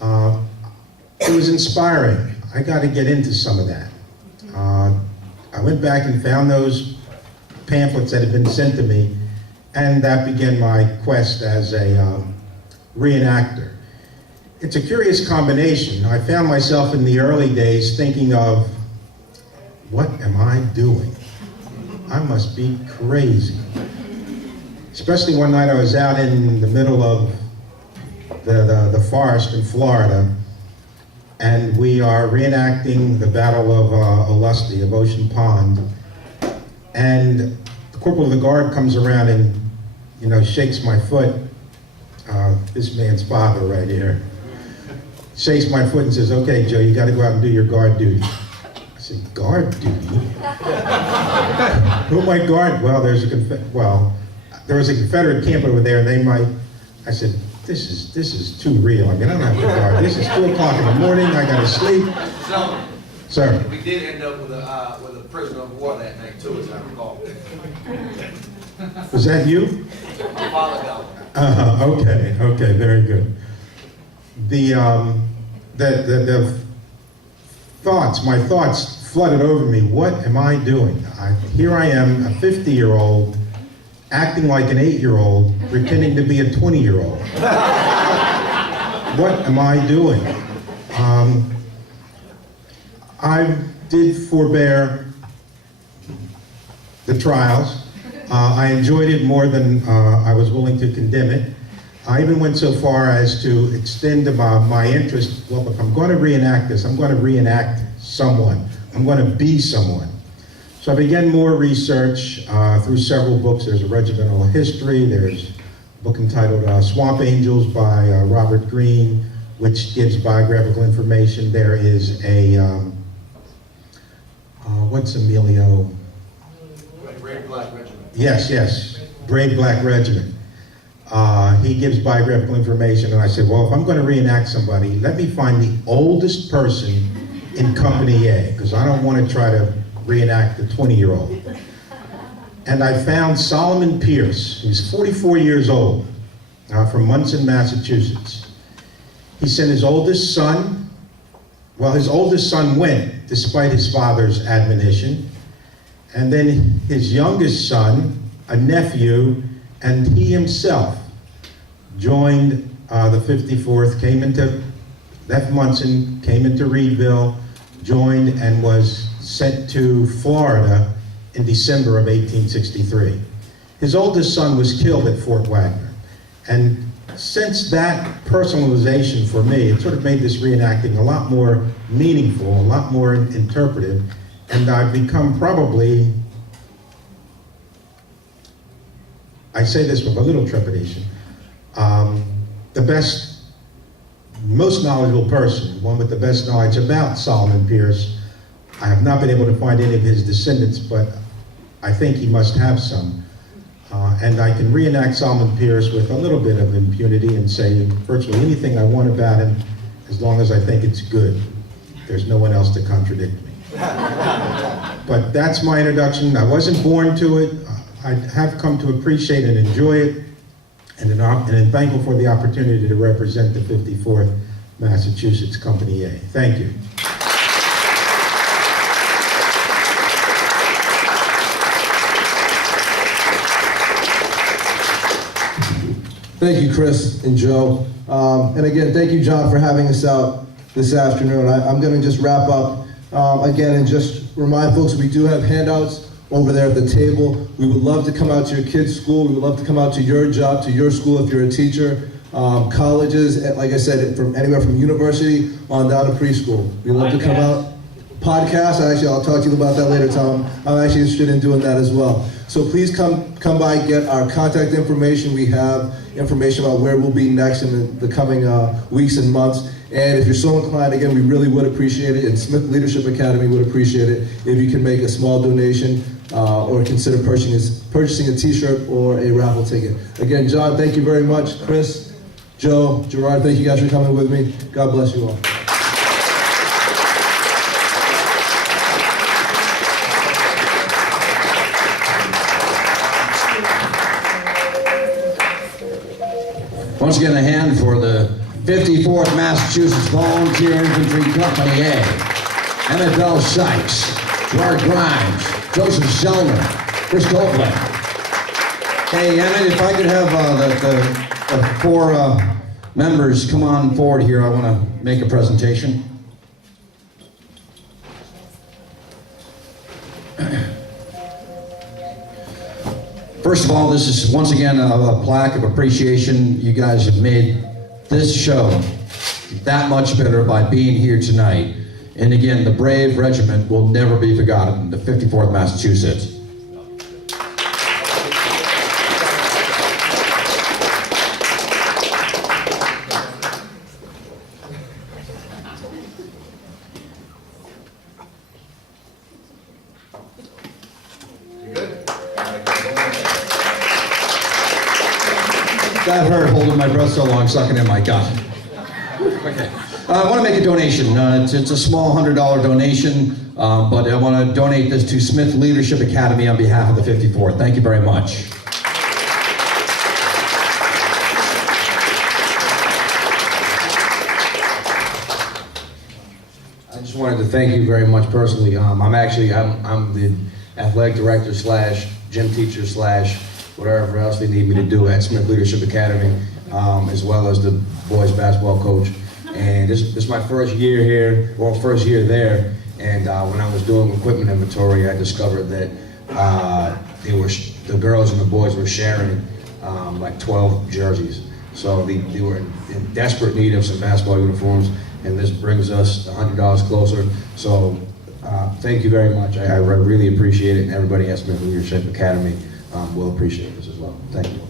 It was inspiring. I got to get into some of that. I went back and found those pamphlets that had been sent to me, and that began my quest as a reenactor. It's a curious combination. I found myself in the early days thinking of, what am I doing? I must be crazy. Especially one night I was out in the middle of the forest in Florida, and we are reenacting the Battle of Olustee, of Ocean Pond. And the corporal of the guard comes around and, shakes my foot. This man's father right here. Shakes my foot and says, "Okay, Joe, you got to go out and do your guard duty." I said, "Guard duty? Who am I guard?" "Well, there was a Confederate camp over there, and they might." I said, This is too real. I mean, I don't have to guard. This is 2 o'clock in the morning. I got to sleep." So, Sir. we did end up with a prisoner of war that night too, as I recall. Was that you? My father got one. Okay, very good. The my thoughts flooded over me. What am I doing? Here I am, a 50-year-old, acting like an 8-year-old, pretending to be a 20-year-old. What am I doing? I did forbear the trials. I enjoyed it more than I was willing to condemn it. I even went so far as to extend my interest. Well, if I'm going to reenact this, I'm going to reenact someone. I'm going to be someone. So I began more research through several books. There's a regimental history. There's a book entitled Swamp Angels by Robert Greene, which gives biographical information. There is a, what's Emilio? Brave Black Regiment. Yes, Brave Black Regiment. He gives biographical information, and I said, well, if I'm going to reenact somebody, let me find the oldest person in Company A, because I don't want to try to reenact the 20-year-old. And I found Solomon Pierce. He's 44 years old, from Munson, Massachusetts. He sent his oldest son. Well, his oldest son went, despite his father's admonition. And then his youngest son, a nephew, and he himself joined the 54th, left Munson, came into Reedville, joined, and was sent to Florida in December of 1863. His oldest son was killed at Fort Wagner. And since that personalization for me, it sort of made this reenacting a lot more meaningful, a lot more interpretive, and I've become probably, I say this with a little trepidation, the best, most knowledgeable person, one with the best knowledge about Solomon Pierce. I have not been able to find any of his descendants, but I think he must have some. And I can reenact Solomon Pierce with a little bit of impunity and say virtually anything I want about him, as long as I think it's good. There's no one else to contradict me. But that's my introduction. I wasn't born to it. I have come to appreciate and enjoy it, and am thankful for the opportunity to represent the 54th Massachusetts Company A. Thank you. Thank you, Chris and Joe. And again, thank you, John, for having us out this afternoon. I'm going to just wrap up again and just remind folks we do have handouts over there at the table. We would love to come out to your kids' school. We would love to come out to your job, to your school if you're a teacher. Colleges, like I said, from anywhere from university on down to preschool. We'd love to come out. Podcast, I'll talk to you about that later, Tom. I'm actually interested in doing that as well. So please come by, get our contact information. We have information about where we'll be next in the coming weeks and months. And if you're so inclined, again, we really would appreciate it, and Smith Leadership Academy would appreciate it if you can make a small donation or consider purchasing a t-shirt or a raffle ticket. Again, John, thank you very much. Chris, Joe, Gerard, thank you guys for coming with me. God bless you all. Once again, a hand for the 54th Massachusetts Volunteer Infantry Company A, Annabelle Sykes, Gerard Grimes, Joseph Zellner, Chris Copeland. Hey, Emmett, if I could have the four members come on forward here, I want to make a presentation. First of all, this is once again a plaque of appreciation. You guys have made this show that much better by being here tonight. And again, the brave regiment will never be forgotten, the 54th Massachusetts. That hurt holding my breath so long, sucking in my gut. Okay. I want to make a donation. It's a small $100 donation, but I want to donate this to Smith Leadership Academy on behalf of the 54th. Thank you very much. I just wanted to thank you very much personally. I'm the athletic director slash gym teacher slash whatever else they need me to do at Smith Leadership Academy, as well as the boys basketball coach. And this is my first year here, well, first year there. And when I was doing equipment inventory, I discovered that the girls and the boys were sharing like 12 jerseys. So they were in desperate need of some basketball uniforms, and this brings us $100 closer. So thank you very much. I really appreciate it, and everybody at Smith Leadership Academy will appreciate this as well. Thank you.